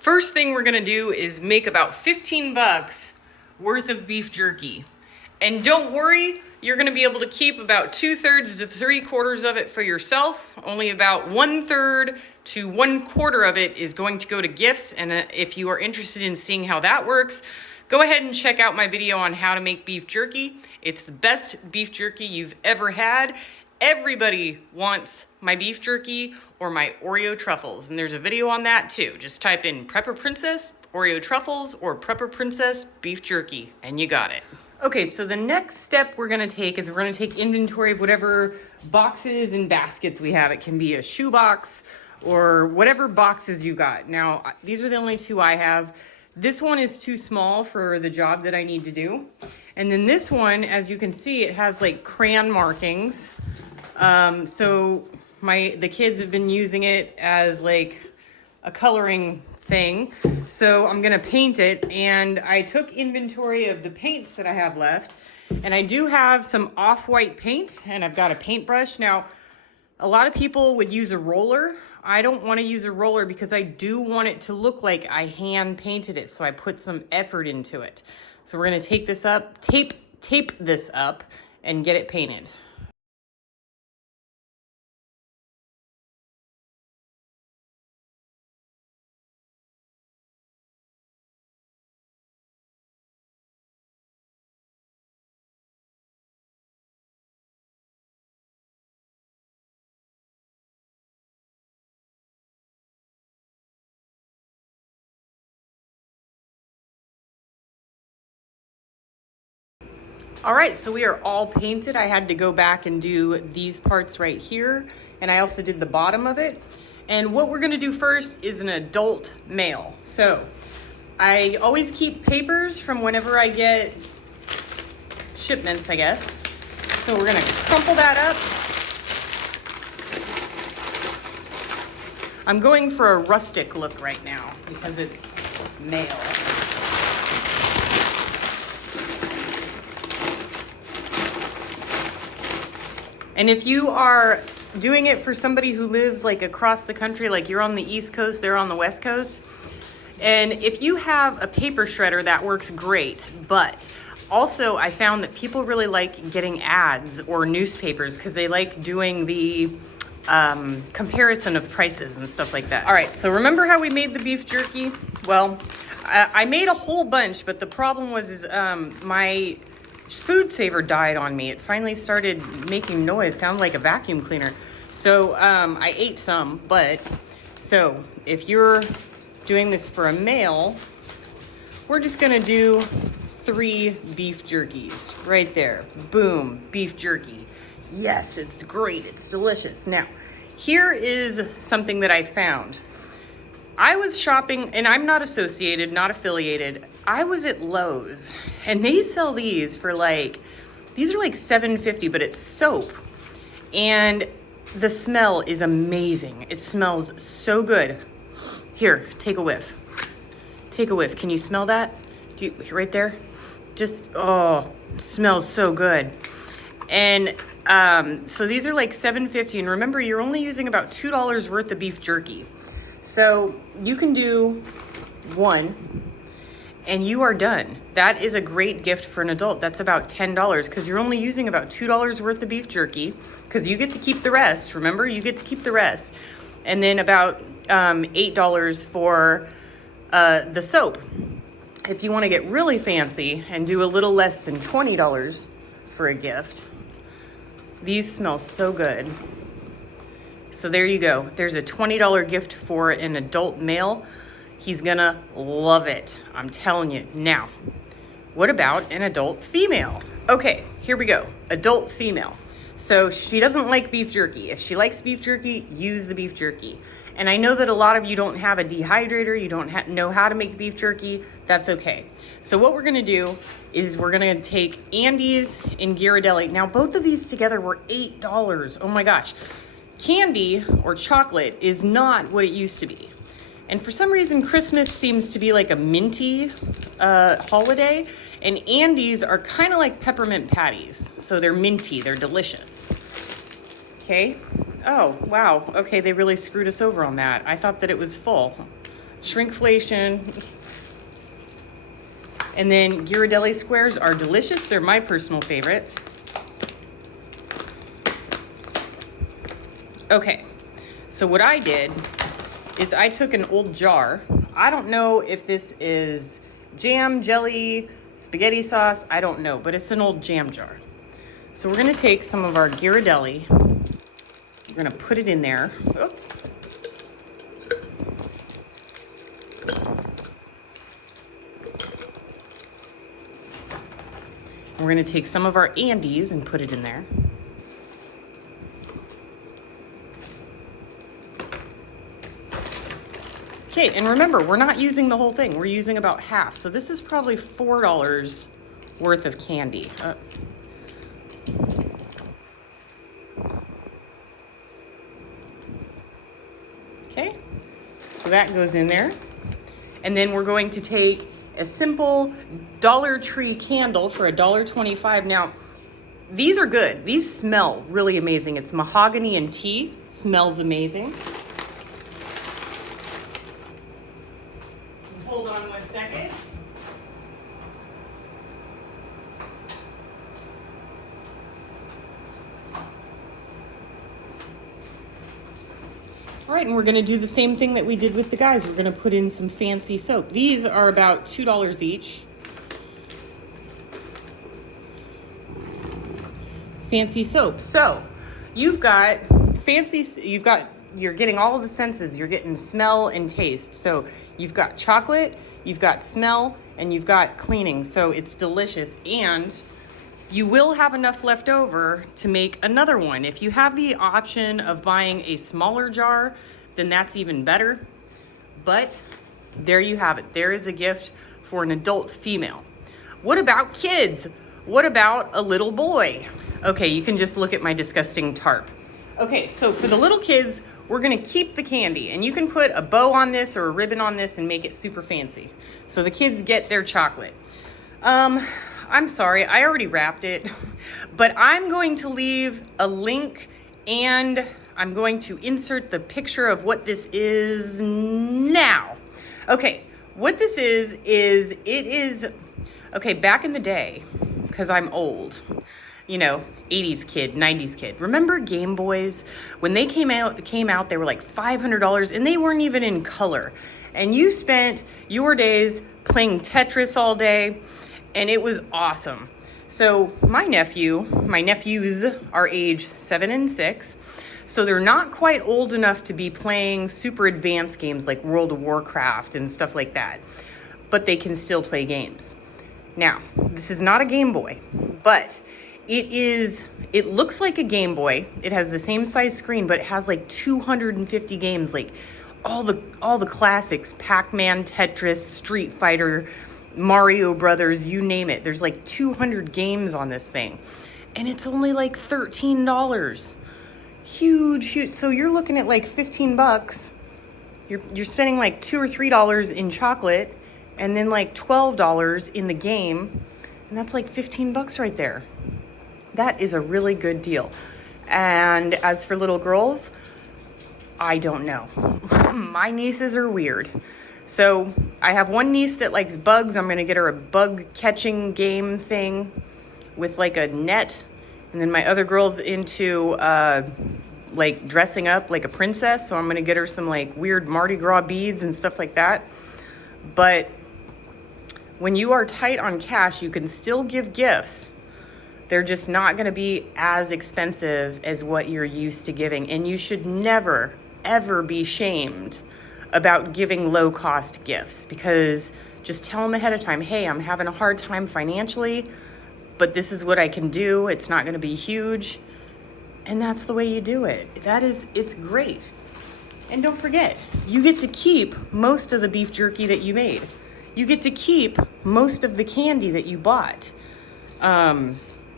First thing we're gonna do is make about 15 bucks worth of beef jerky. And don't worry, you're gonna be able to keep about 2/3 to 3/4 of it for yourself. Only about 1/3 to 1/4 of it is going to go to gifts. And if you are interested in seeing how that works, go ahead and check out my video on how to make beef jerky. It's the best beef jerky you've ever had. Everybody wants my beef jerky or my Oreo truffles, and there's a video on that too. Just type in Prepper Princess Oreo truffles or Prepper Princess beef jerky, and you got it. Okay, so the next step we're gonna take is we're gonna take inventory of whatever boxes and baskets we have. It can be a shoe box or whatever boxes you got. Now, these are the only two I have. This one is too small for the job that I need to do. And then this one, as you can see, it has like crayon markings. So the kids have been using it as like a coloring thing. So I'm gonna paint it, and I took inventory of the paints that I have left, and I do have some off-white paint, and I've got a paintbrush. Now, a lot of people would use a roller. I don't want to use a roller because I do want it to look like I hand painted it, so I put some effort into it. So we're gonna take this up, tape this up, and get it painted. All right, so we are all painted. I had to go back and do these parts right here, and I also did the bottom of it. And what we're gonna do first is an adult male. So I always keep papers from whenever I get shipments, I guess. So we're gonna crumple that up. I'm going for a rustic look right now because it's male. And if you are doing it for somebody who lives like across the country, like you're on the East Coast, they're on the West Coast, and if you have a paper shredder, that works great. But also I found that people really like getting ads or newspapers because they like doing the comparison of prices and stuff like that. All right, so remember how we made the beef jerky? Well, I made a whole bunch, but the problem was my food saver died on me. It finally started making noise, sounded like a vacuum cleaner. So I ate some, but so if you're doing this for a male, we're just gonna do 3 beef jerkies right there. Boom, beef jerky. Yes, it's great, it's delicious. Now, here is something that I found. I was shopping, and I'm not associated, not affiliated. I was at Lowe's, and they sell these for like, these are like $7.50, but it's soap. And the smell is amazing. It smells so good. Here, take a whiff. Take a whiff. Can you smell that? Right there? Just, oh, smells so good. And so these are like $7.50, and remember, you're only using about $2 worth of beef jerky. So you can do 1 and you are done. That is a great gift for an adult. That's about $10 because you're only using about $2 worth of beef jerky because you get to keep the rest. Remember, you get to keep the rest. And then about $8 for the soap. If you want to get really fancy and do a little less than $20 for a gift, these smell so good. So there you go. There's a $20 gift for an adult male. He's gonna love it. I'm telling you. Now, what about an adult female? Okay, here we go. Adult female. So she doesn't like beef jerky. If she likes beef jerky, use the beef jerky. And I know that a lot of you don't have a dehydrator. You don't know how to make beef jerky. That's okay. So what we're gonna do is we're gonna take Andy's and Ghirardelli. Now, both of these together were $8. Oh my gosh. Candy or chocolate is not what it used to be. And for some reason, Christmas seems to be like a minty holiday, and Andes are kind of like peppermint patties. So they're minty, they're delicious. Okay. Oh, wow. Okay, they really screwed us over on that. I thought that it was full. shrinkflation. And then Ghirardelli squares are delicious. They're my personal favorite. Okay, so what I did is I took an old jar. I don't know if this is jam, jelly, spaghetti sauce, I don't know, but it's an old jam jar. So we're gonna take some of our Ghirardelli, we're gonna put it in there. Oh. We're gonna take some of our Andes and put it in there. Okay, and remember, we're not using the whole thing. We're using about half. So this is probably $4 worth of candy. Okay, so that goes in there. And then we're going to take a simple Dollar Tree candle for $1.25. Now, these are good. These smell really amazing. It's mahogany and tea. Smells amazing. Hold on 1 second. All right, and we're gonna do the same thing that we did with the guys. We're gonna put in some fancy soap. These are about $2 each. Fancy soap. So you've got you're getting all of the senses. You're getting smell and taste. So you've got chocolate, you've got smell, and you've got cleaning. So it's delicious. And you will have enough left over to make another one. If you have the option of buying a smaller jar, then that's even better. But there you have it. There is a gift for an adult female. What about kids? What about a little boy? Okay, you can just look at my disgusting tarp. Okay, so for the little kids, we're gonna keep the candy, and you can put a bow on this or a ribbon on this and make it super fancy. So the kids get their chocolate. I'm sorry, I already wrapped it, but I'm going to leave a link and I'm going to insert the picture of what this is now. Okay, what this is, okay, back in the day, because I'm old, you know, 80s kid, 90s kid. Remember Game Boys? When they came out, they were like $500 and they weren't even in color. And you spent your days playing Tetris all day, and it was awesome. So my nephews are age 7 and 6. So they're not quite old enough to be playing super advanced games like World of Warcraft and stuff like that, but they can still play games. Now, this is not a Game Boy, but it looks like a Game Boy. It has the same size screen, but it has like 250 games, like all the classics, Pac-Man, Tetris, Street Fighter, Mario Brothers, you name it. There's like 200 games on this thing, and it's only like $13. Huge. So you're looking at like 15 bucks. You're spending like $2 or $3 in chocolate, and then like $12 in the game, and that's like 15 bucks right there. That is a really good deal. And as for little girls, I don't know. My nieces are weird. So I have one niece that likes bugs. I'm gonna get her a bug catching game thing with like a net. And then my other girl's into like dressing up like a princess. So I'm gonna get her some like weird Mardi Gras beads and stuff like that. But when you are tight on cash, you can still give gifts. They're just not gonna be as expensive as what you're used to giving. And you should never, ever be shamed about giving low cost gifts, because just tell them ahead of time, hey, I'm having a hard time financially, but this is what I can do. It's not gonna be huge. And that's the way you do it. It's great. And don't forget, you get to keep most of the beef jerky that you made. You get to keep most of the candy that you bought.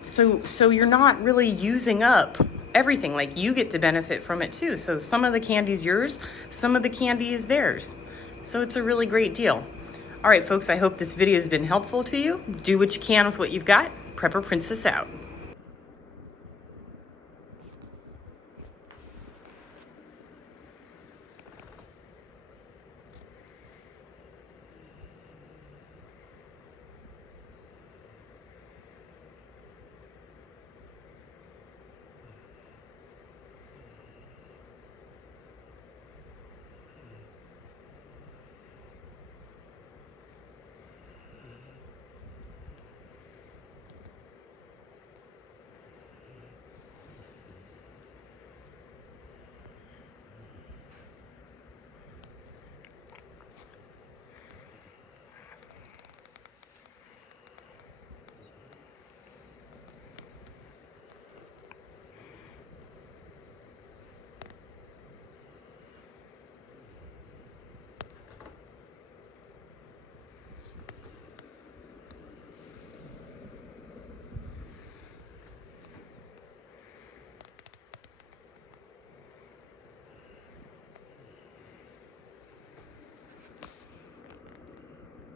So you're not really using up everything. Like, you get to benefit from it too. So some of the candy's yours, some of the candy is theirs. So it's a really great deal. All right, folks, I hope this video has been helpful to you. Do what you can with what you've got. Prepper Princess out.